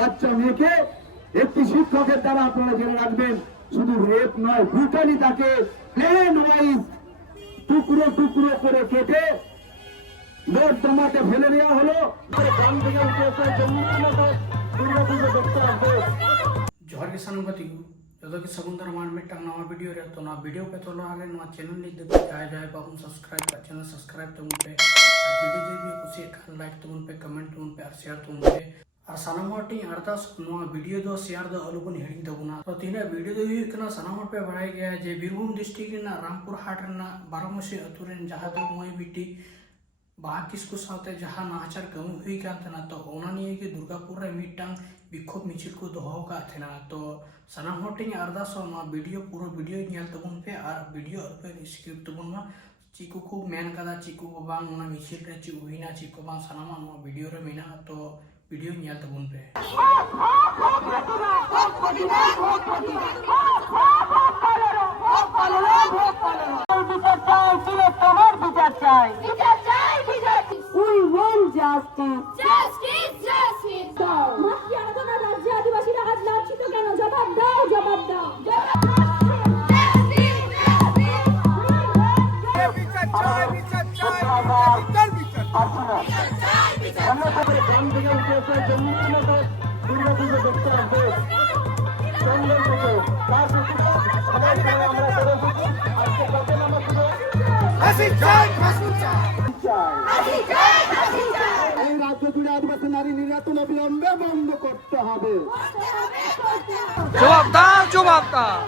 বাচ্চা মেয়েকে একটি শিক্ষকের দ্বারা আপনারা জেনে রাখবেন শুধু রেপ নয়, ব্রুটালি তাকে প্লেন ওয়াইজ টুকরো টুকরো করে কেটে লোড জমাতে ফেলে দেওয়া হলো। जोहर के सनुगति जो कि समुद्र मान में नवा वीडियो रे तो ना वीडियो पे तो आगे नवा चैनल नहीं देते जाए जाए बाबू सब्सक्राइब कर चैनल सब्सक्राइब तो मुझे वीडियो जो भी कुछ एक लाइक तो मुझे कमेंट तो मुझे और शेयर तो मुझे और सनामटी अर्थात नवा वीडियो दो शेयर दो अलगुन हेडिंग तो बुना तो तीन वीडियो जो इतना सनामट पे बढ़ाया गया जे बीरभूम डिस्ट्रिक्ट ना रामपुर हाट ना बारामसी अतुरे जहाँ तो मई बिटी बाहर किसको साथे जहाँ नाचार कमी हुई क्या था तो होना नहीं है कि दुर्गापुर रे मिटांग विक्षोभ मिचिल को दोहो का थे तो सनाम हटिंग अरदास वीडियो पूरा वीडियो नियल तबुन पे और वीडियो पे स्क्रिप्ट तबुन मा चिकू को मेन कदा चिकू को बांग ना मिचिल रे चिकू हिना चिकू बांग सनामा नो वीडियो रे मिना तो वीडियो नियल तबुन पे We want justice. Justice, justice. মাসি আরাধনা রাজ্যে আদিবাসীরা আজ লাঞ্ছিত কেন? জবাব দাও, জবাব দাও। এই রাজ্য জুড়ে আদিবাসী নারী নির্যাতন অবিলম্বে বন্ধ করতে হবে। জবাব দাও, জবাব দাও।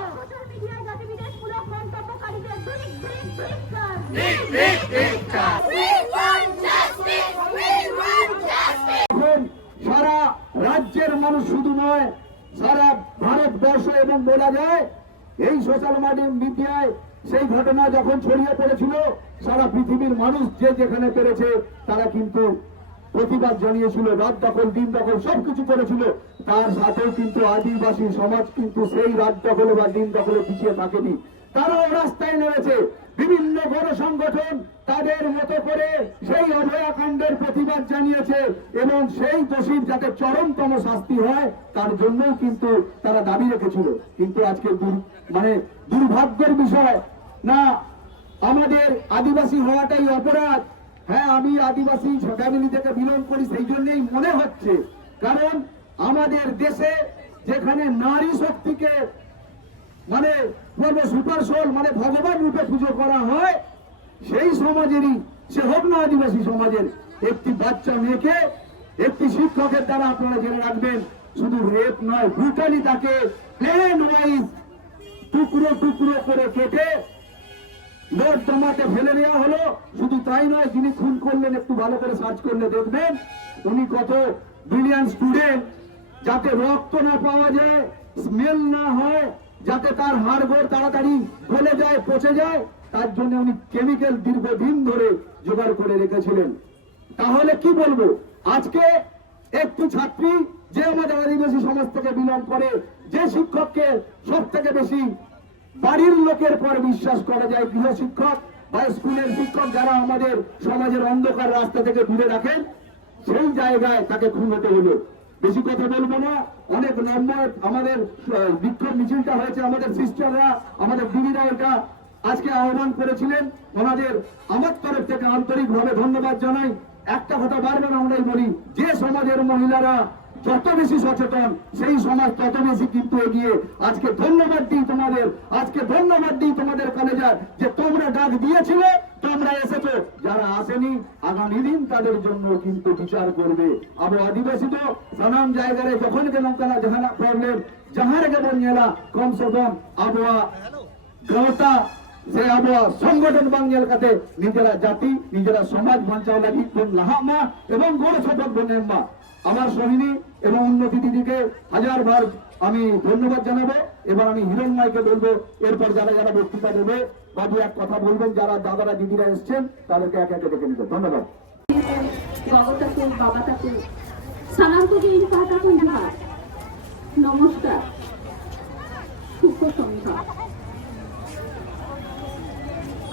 সারা রাজ্যের মানুষ শুধু নয়, সারা ভারতবর্ষ এবং বলা যায় এই সোশ্যাল মিডিয়ায় সেই ঘটনা যখন ছড়িয়ে পড়েছিল সারা পৃথিবীর মানুষ যে যেখানে পেরেছে তারা কিন্তু প্রতিবাদ জানিয়েছিল, রাত দখল দিন দখল সবকিছু করেছিল। তার সাথেও কিন্তু আদিবাসী সমাজ কিন্তু সেই রাত দখলে বা দিন দখলে পিছিয়ে থাকেনি, তারাও রাস্তায় নেমেছে। বিভিন্ন বড় সংগঠন তাদের মতো করে সেই অভয়াকাণ্ডের প্রতিবাদ জানিয়েছে এবং সেই দোষীর যাতে চরমতম শাস্তি হয় তার জন্যও কিন্তু তারা দাবি রেখেছিল। কিন্তু আজকে দুর্ভাগ্যের বিষয় না, আমাদের আদিবাসী হওয়াটাই অপরাধ। হ্যাঁ, আমি আদিবাসী ফ্যামিলি থেকে বিলং করি, সেই জন্যই মনে হচ্ছে, কারণ আমাদের দেশে যেখানে নারী শক্তিকে সুপার সোল ভগবান রূপে পুজো করা হয়, সেই সমাজেরই সে হোক না আদিবাসী সমাজের একটি বাচ্চা মেয়েকে একটি শিক্ষকের দ্বারা আপনারা জেনে রাখবেন শুধু রেপ নয়, ব্রুটালি তাকে প্লেন ওয়াইজ টুকরো টুকরো করে কেটে লোড জমাতে ফেলে দেওয়া হলো। শুধু তাই নয়, যিনি খুন করলেন একটু ভালো করে সার্চ করলে দেখবেন উনি কত ব্রিলিয়ান্ট স্টুডেন্ট। যাতে রক্ত না পাওয়া যায়, স্মেল না হয়, যাতে তার হাড়গোড় তাড়াতাড়ি গলে যায়, পচে যায়, তার জন্য উনি কেমিক্যাল দীর্ঘদিন ধরে জোগাড় করে রেখেছিলেন। তাহলে কি বলবো, আজকে একটু ছাত্রী যে আমাদের আদিবাসী সমাজ থেকে বিলং করে, যে শিক্ষককে সব থেকে বেশি বাড়ির লোকের পর বিশ্বাস করা যায়, গৃহ শিক্ষক বা স্কুলের শিক্ষক যারা আমাদের সমাজের অন্ধকার রাস্তা থেকে দূরে রাখেন, সেই জায়গায় তাকে খুন হতে হলো। বেশি কথা বলবো না, অনেক নম্বর আমাদের বিক্ষোভ মিছিলটা হয়েছে, আমাদের সিস্টাররা আমাদের দিদিরা এটা আজকে আহ্বান করেছিলেন, আমার তরফ থেকে আন্তরিকভাবে ধন্যবাদ জানাই। একটা কথা বারবার আমরাই বলি, যে সমাজের মহিলারা যত বেশি সচেতন সেই সমাজ তত বেশি কিন্তু এগিয়ে। আজকে ধন্যবাদ দিই তোমাদের, আজকে ধন্যবাদ দিই তোমাদের কলেজার যে তোমরা ডাক দিয়েছিলে, তোমরা এসেছো। যারা আসেনি আগামী দিন তাদের জন্য কিন্তু বিচার করবে। আবো আদিবাসী তো সানাম জায়গায় যখন কে নৌকানা জাহানা প্রবলেম যাহার কে বনিয়েলা কমসে কম আবহাওয়া গাওতা সে আবহাওয়া সংগঠন বাংলার কাছে নিজেরা জাতি নিজেরা সমাজ বাঁচাও লাগি কোন লাহামা এবং গড় শপথ বনেম্মা আমার সোহিনী এবং উন্নতি দিদিকে হাজারবার আমি ধন্যবাদ জানাবো। এবার আমি হিরণময়কে বলবো, এরপর যারা যারা বক্তৃতা দেবে বাবু এক কথা বলবেন, যারা দাদারা দিদিরা এসছেন তাদেরকে একে একে ডেকে নিতে ধন্যবাদ। নমস্কার, শুভ সন্ধ্যা।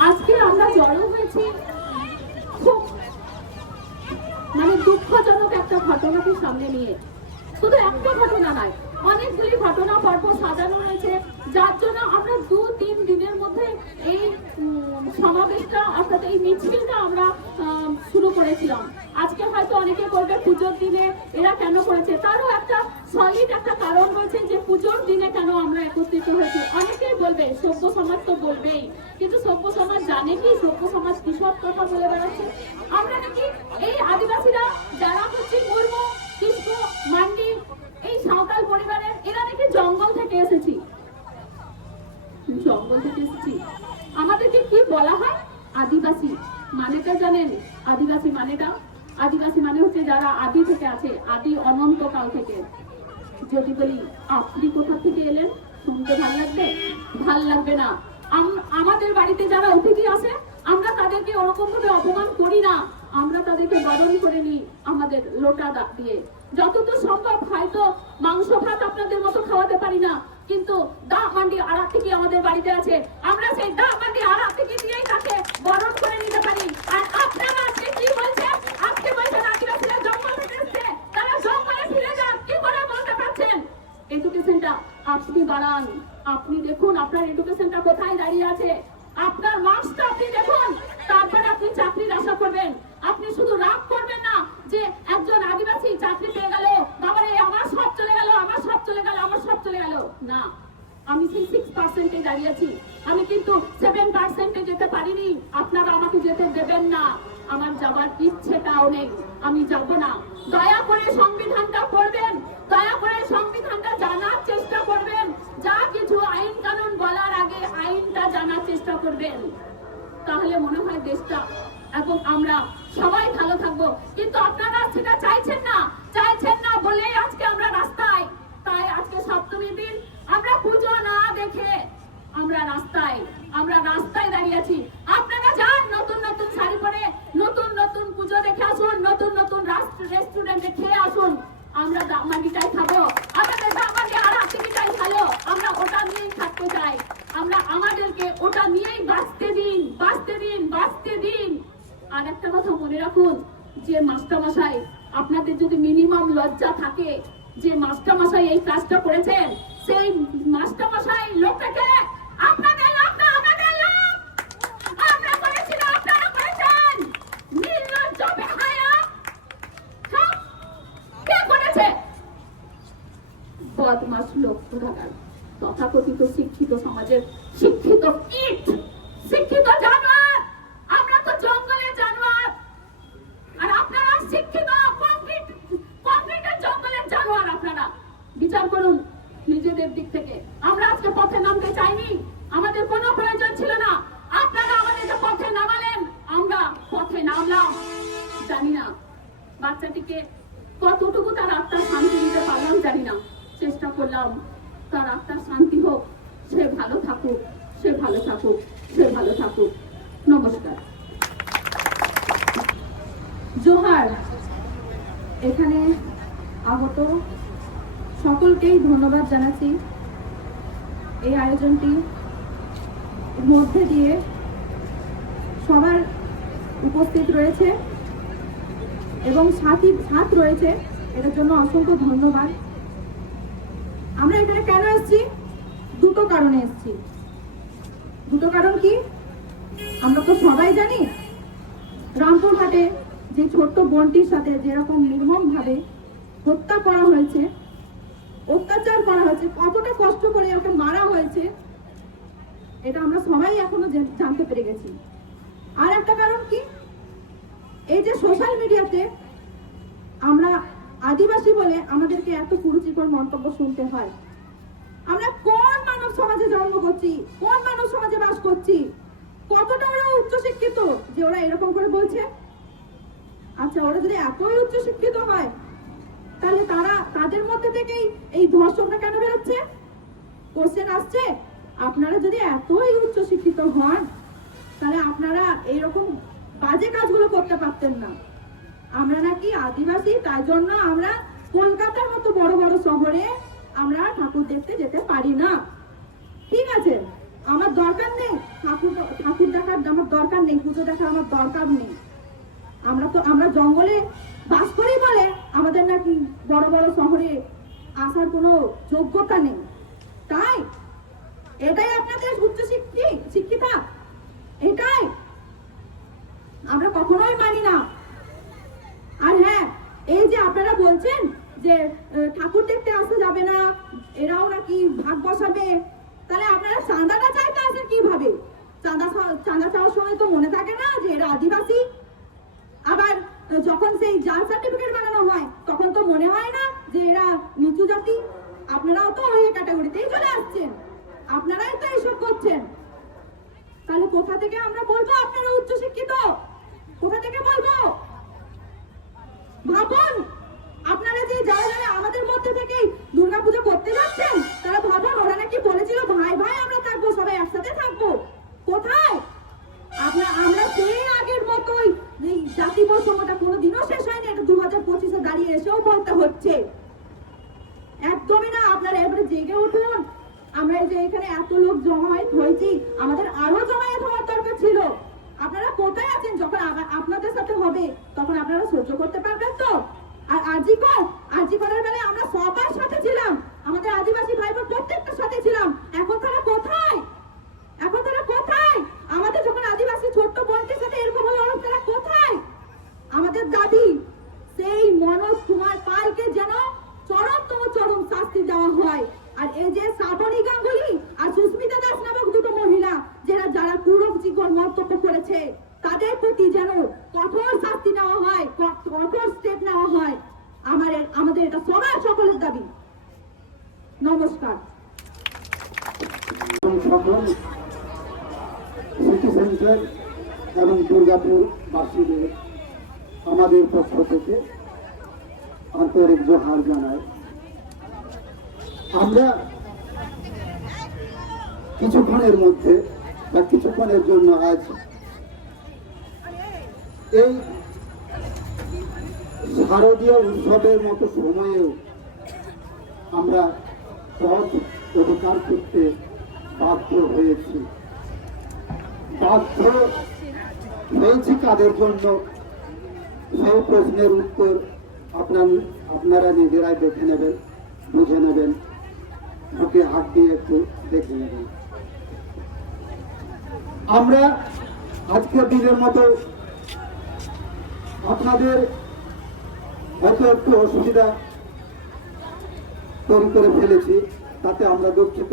আজকে আমরা জড়ো হয়েছি খুব দুঃখজনক একটা ঘটনাকে সামনে নিয়ে। শুধু একটা ঘটনা নয়, অনেকগুলি ঘটনা পর্ব সাজানো রয়েছে, যার জন্য আমরা 2-3 দিনের মধ্যে এই সমাবেশটা অর্থাৎ এই মিছিলটা আমরা শুরু করেছিলাম। আজকে হয়তো অনেকে বলবে পুজোর দিনে এরা কেন করেছে, তারও একটা সলিড একটা কারণ রয়েছে যে পুজোর দিনে কেন আমরা একত্রিত হয়েছি। অনেকেই বলবে, সভ্য সমাজ তো বলবেই, কিন্তু সভ্য সমাজ জানে কি সভ্য সমাজ কিসব কথা বলে বেড়াচ্ছে? আমরা নাকি এই আদিবাসীরা যারা হচ্ছে মুর্মু, কিসকু, মান্ডি, এই সাঁওতাল পরিবারের, এরা নাকি জঙ্গল থেকে এসেছি। আমাদেরকে কি বলা হয়? আদিবাসী। মানেটা জানেন? আদিবাসী মানেটা, আদিবাসী মানে হচ্ছে যারা আদি থেকে আছে, আদি অনন্তকাল থেকে। যদি বলি আপনি কোথা থেকে এলেন, শুনতে ভাল লাগবে? ভাল লাগবে না। আমাদের বাড়িতে যারা অতিথি আসে, আমরা তাদেরকে ওরকম ভাবে অপমান করি না, আমরা তাদেরকে বরণ করে নিই আমাদের লোটা দিয়ে। যতদূর সম্ভব হয়তো মাংস ভাত আপনাদের মতো খাওয়াতে পারি না, কিন্তু দা মান্ডি আড়া থেকে আমাদের বাড়িতে আছে, আমরা সেই দা মান্ডি আড়া থেকে দিয়েই তাকে বরণ করে নিতে পারি। আর আপনারা আজকে কি বলছেন? আজকে বলছেন আদিবাসীরা জঙ্গল থেকে এসেছে, তারা জঙ্গলে ফিরে যান, কি করে বলতে পারছেন? এডুকেশনটা আপনি বাড়ান। আপনি দেখুন আপনার এডুকেশনটা কোথায় দাঁড়িয়ে আছে, আপনার মার্কসটা আপনি দেখুন, তারপরে আপনি চাকরির আশা করবেন। আপনি শুধু রাগ করবেন না যে একজন আদিবাসী চাকরি পেয়ে গেল, বাবারে আমার সব চলে গেল, আমার সব চলে গেল, আমার সব চলে গেল। না, আমি সেই 6%-এ দাঁড়িয়ে আছি, আমি কিন্তু 7%-এ যেতে পারিনি। আপনারা আমাকে যেতে দেবেন না, আমার যাবার ইচ্ছেটাও নেই, আমি যাব না। দয়া করে সংবিধানটা পড়বেন, দয়া করে সংবিধানটা জানার চেষ্টা করবেন, যা কিছু আইন কানুন বলার আগে আইনটা জানার চেষ্টা করবেন, তাহলে মনে হয় দেশটা এবং আমরা সবাই ভালো থাকবো। কিন্তু আপনারা সেটা চাইছেন না, চাইছেন না বলেই আজকে আমরা রাস্তায়। তাই আজকে সপ্তমীর দিন আমরা পুজো না দেখে আমরা রাস্তায় দাঁড়িয়ে আছি। আপনারা যান, নতুন নতুন শাড়ি পরে নতুন নতুন পুজো দেখে আসুন, নতুন নতুন রেস্টুরেন্টে খেয়ে আসুন। আমরা দামাগিটাই খাবো, আমাদের দামাগি আর আশিটাই ভালো, আমরা ওটা নিয়েই থাকতে চাই। আমরা আমাদেরকে ওটা নিয়েই বাঁচতে দিন, বাঁচতে দিন, বাঁচতে দিন। আর একটা কথা মনে রাখুন, যে মাস্টারমশাই, আপনাদের যদি মিনিমাম লজ্জা থাকে, যে মাস্টারমশাই এই কাজটা করেছেন, সেই মাস্টারমশাই লোকটাকে আপনাদের লোক না, আমাদের লোক, আমরা করেছি না, আপনারা করেছেন। নির্লজ্জ বেহায়া সব কে করেছে? বদমাস লোক কোথাকার, তথাকথিত শিক্ষিত সমাজের শিক্ষিত কীট, শিক্ষিত জানোয়ার। আমরা তো জঙ্গলের জানোয়ার, আর আপনারা শিক্ষিত কংক্রিটের জঙ্গলের জানোয়ার। আপনারা বিচার করুন নিজেদের দিক থেকে। আমরা আজকে পথে নামতে চাইনি, আমাদের কোনো প্রয়োজন ছিল না, আপনারা আমাদেরকে পথে নামালেন, আমরা পথে নামলাম। জানি না বাচ্চাটিকে কতটুকু তার আত্মার শান্তি দিতে পারলাম, জানি না, চেষ্টা করলাম তার আত্মার শান্তি হোক, সে ভালো থাকুক, সে ভালো থাকুক, সে ভালো থাকুক। নমস্কার, জোহার। এখানে আগত সকলকেই ধন্যবাদ জানাচ্ছি। এই আয়োজনটি মধ্যে দিয়ে সবার উপস্থিত রয়েছে এবং সাথ রয়েছে, এটার জন্য অসংখ্য ধন্যবাদ। আমরা এখানে কেন এসেছি? দুটো কারণে এসেছি। দুটো কারণ কি আমরা তো সবাই জানি। রামপুরহাটে যে ছোট্ট বোনটির সাথে যেরকম নির্মম ভাবে হত্যা করা হয়েছে, অত্যাচার করা হয়েছে, কতটা কষ্ট করে ওকে মারা হয়েছে, এটা আমরা সবাই এখনো জানতে পেরে গেছি। আর একটা কারণ কি, এই যে সোশ্যাল মিডিয়াতে আমরা আদিবাসী বলে আমাদেরকে এত কুরুচিকর মন্তব্য শুনতে হয়। আমরা কোন মানব সমাজে জন্ম করছি, কোন মানব সমাজে বাস করছি, কতটা ওরা উচ্চশিক্ষিত যে ওরা এরকম করে বলছে? আচ্ছা, ওরা যদি এতই উচ্চশিক্ষিত হয়, তাহলে তাদের মধ্যে থেকেই এই ধর্ষণটা কেন বেরোচ্ছে? কোশ্চেন আসছে, আপনারা যদি এতই উচ্চশিক্ষিত হন, তাহলে আপনারা এইরকম বাজে কাজগুলো করতে পারতেন না। আমরা নাকি আদিবাসী, তাই জন্য আমরা কলকাতার মতো বড় বড় শহরে আমরা ঠাকুর দেখতে যেতে পারি না। ঠিক আছে, আমার দরকার নেই ঠাকুর দেখার, আমার দরকার নেই পুজো দেখার, আমার দরকার নেই। আমরা জঙ্গলে বাস করি বলে আমাদের নাকি বড় বড় শহরে আসার কোনো যোগ্যতা নেই, তাই এটাই আপনাদের উচ্চ শিক্ষিতা, এটাই আমরা কখনোই মানি না। আর হ্যাঁ, এই যে আপনারা বলছেন যে ঠাকুর দেখতে আসতে যাবে না, এরাও নাকি ভাগ বসাবে, তাহলে আপনারা চাঁদাটা চাইতে আসেন কিভাবে? চাঁদা চাওয়ার সময় তো মনে থাকে না যে এরা আদিবাসী? আবার যখন সেই জাল সার্টিফিকেট বানানো হয় তখন তো মনে হয় না যে এরা নিচু জাতি? আপনারাও তো ওই ক্যাটাগরিতেই চলে আসছেন, আপনারাই তো এইসব করছেন। তাহলে কোথা থেকে আমরা বলবো আপনারা উচ্চ শিক্ষিত? কোথা থেকে বলবো? ভাবুন, আপনারা যে যারা যারা আমাদের মধ্যে থেকেই দুর্গাপুজো করতে যাচ্ছেন, তারা ভাবুন, ওরা নাকি বলেছিল ভাই ভাই আমরা থাকবো, সবাই একসাথে থাকবো। কোথায়? আমরা সেই আগের মতোই এই জাতি বৈষম্যটা কোনোদিনও শেষ হয়নি, এটা 2025-এ দাঁড়িয়ে এসেও বলতে হচ্ছে। একদমই না, আপনারা এবারে জেগে উঠুন। আমরা এই যে এখানে এত লোক জমায়েত হয়েছি, আমাদের আরো জমায়েত হওয়ার দরকার ছিল। আপনারা কোথায় আছেন? যখন আপনাদের সাথে হবে তখন আপনারা সহ্য করতে পারবেন তো? আর আরজি করার বেলায় আমরা সবার সাথে ছিলাম, আমাদের আদিবাসী ভাই বোন প্রত্যেকটার সাথে ছিলাম। এখন তারা কোথায়? আমাদের যখন আদিবাসী ছোট্ট বোনটির সাথে এরকম হলো, তারা কোথায়? আমাদের দাবি সেই মনোজ কুমার পালকে যেন চরম শাস্তি দেওয়া হয়। আর এই যে শ্রাবণী গাঙ্গুলি আর সুস্মিতা দাস নামক দুটো মহিলা যারা কুরুচিকর মন্তব্য করেছে, তাদের প্রতি যেন কঠোর শাস্তি নেওয়া হয়, কঠোর স্টেপ নেওয়া হয়। আমাদের এটা সকলের দাবি। নমস্কার। সকল সিটি সেন্টার এবং দুর্গাপুর বাসীদের আমাদের পক্ষ থেকে আন্তরিক জোহার জানাই। আমরা কিছুক্ষণের মধ্যে বা কিছুক্ষণের জন্য আজ এই শারদীয় উৎসবের মতো সময়েও আমরা পথ অধিকার করতে বাধ্য হয়েছি কাদের জন্য? সেই প্রশ্নের উত্তর আপনারা নিজেরাই দেখে নেবেন, বুঝে নেবেন, বুকে হাত দিয়ে একটু দেখে নেবেন। আমরা আজকের দিনের মতো আপনাদের হয়তো একটু অসুবিধা তৈরি করে ফেলেছি, তাতে আমরা দুঃখিত।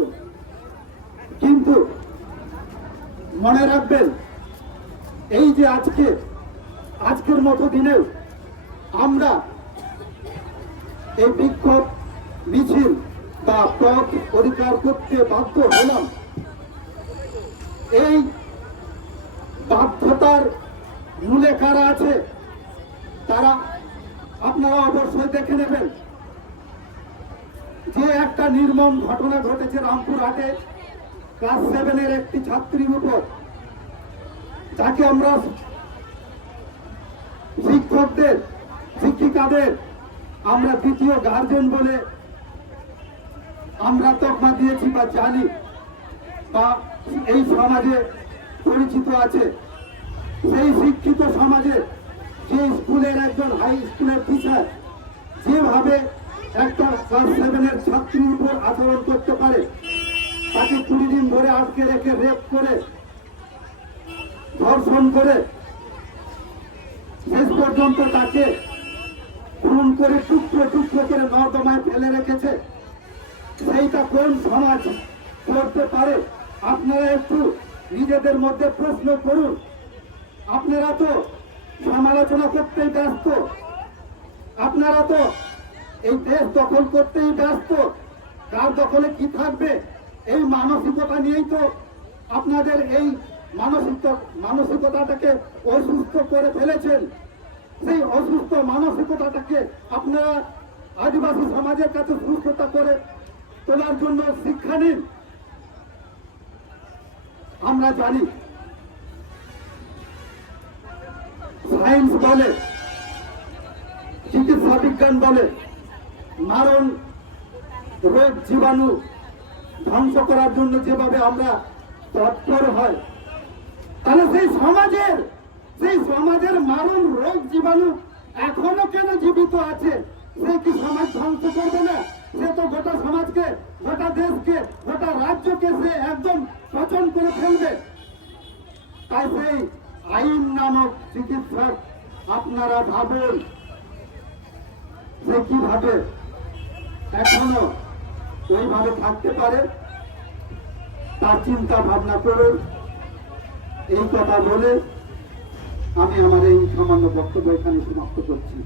কিন্তু মনে রাখবেন, এই যে আজকের মতো দিনেও আমরা এই বিক্ষোভ মিছিল বা পথ অধিকার করতে বাধ্য হলাম, এই বাধ্যতার মূলে কারা আছে তারা আপনারা অবশ্যই দেখে নেবেন। যে একটা নির্মম ঘটনা ঘটেছে রামপুরহাটে ক্লাস 7-এর একটি ছাত্রীর উপর, যাকে আমরা শিক্ষিকাদের আমরা দ্বিতীয় গার্জেন বলে আমরা তকমা দিয়েছি বা জানি বা এই সমাজে পরিচিত আছে। সেই শিক্ষিত সমাজে যে স্কুলের একজন হাই স্কুলের টিচার যেভাবে একটা ক্লাস 7-এর ছাত্রীর উপর আচরণ করতে পারে, তাকে 20 দিন ধরে আটকে রেখে রেপ করে, ধর্ষণ করে, শেষ পর্যন্ত তাকে খুন করে টুকরো করে নর্দমায় ফেলে রেখেছে, সেইটা কোন সমাজ করতে পারে? আপনারা একটু নিজেদের মধ্যে প্রশ্ন করুন। আপনারা তো সমালোচনা করতেই ব্যস্ত, আপনারা তো এই দেশ দখল করতেই ব্যস্ত, কার দখলে কি থাকবে এই মানসিকতা নিয়েই তো আপনাদের এই মানসিকতাটাকে অসুস্থ করে ফেলেছেন। সেই অসুস্থ মানসিকতাটাকে আপনারা আদিবাসী সমাজের কাছে সুস্থতা করে তোলার জন্য শিক্ষা নিন। আমরা জানি সায়েন্স বলে, চিকিৎসা বিজ্ঞান বলে, মারণ রোগ জীবাণু ধ্বংস করার জন্য যেভাবে আমরা তৎপর হয়, তাহলে সেই সমাজের মারণ রোগ জীবাণু এখনো কেন জীবিত আছে? সে কি সমাজ ধ্বংস করবে না? সে তো গোটা সমাজকে, গোটা দেশকে, গোটা রাজ্যকে সে একদম পচন করে ফেলবে। তাই সেই আইন নামক চিকিৎসক আপনারা ভাবুন সে কিভাবে এখনো ওইভাবে থাকতে পারে, তার চিন্তা ভাবনা করুন। এই কথা বলে আমি আমার এই সামান্য বক্তব্য এখানে সমাপ্ত করছি।